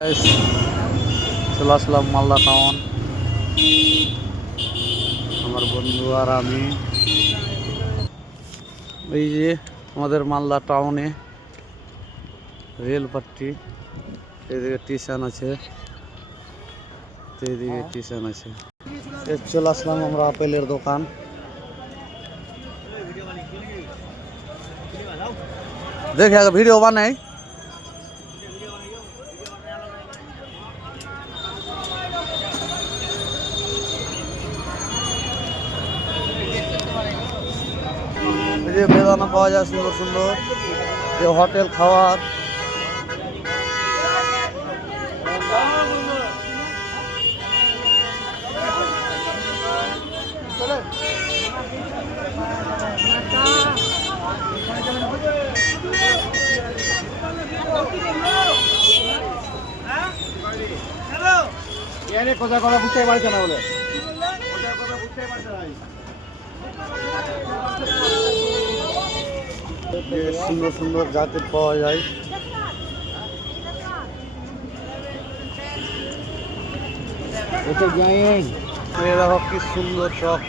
Guys, চলে আসলাম Malda town. আমার বন্ধু আর আমি। এই যে আমাদের মালদা টাউনে রেলপট্টি, এদিকে স্টেশন আছে, এদিকে স্টেশন আছে। চলে আসলাম আমরা আপেলের দোকান। দেখে আগে ভিডিও বানাই। এই যে বেদানা পাওয়া যায় সুন্দর সুন্দর, যে হোটেল খাওয়ার। কোথায় কথা বুঝতে পারছে না বলে সুন্দর সুন্দর জ্যাকেট পাওয়া যায়। দেখো কি সুন্দর সব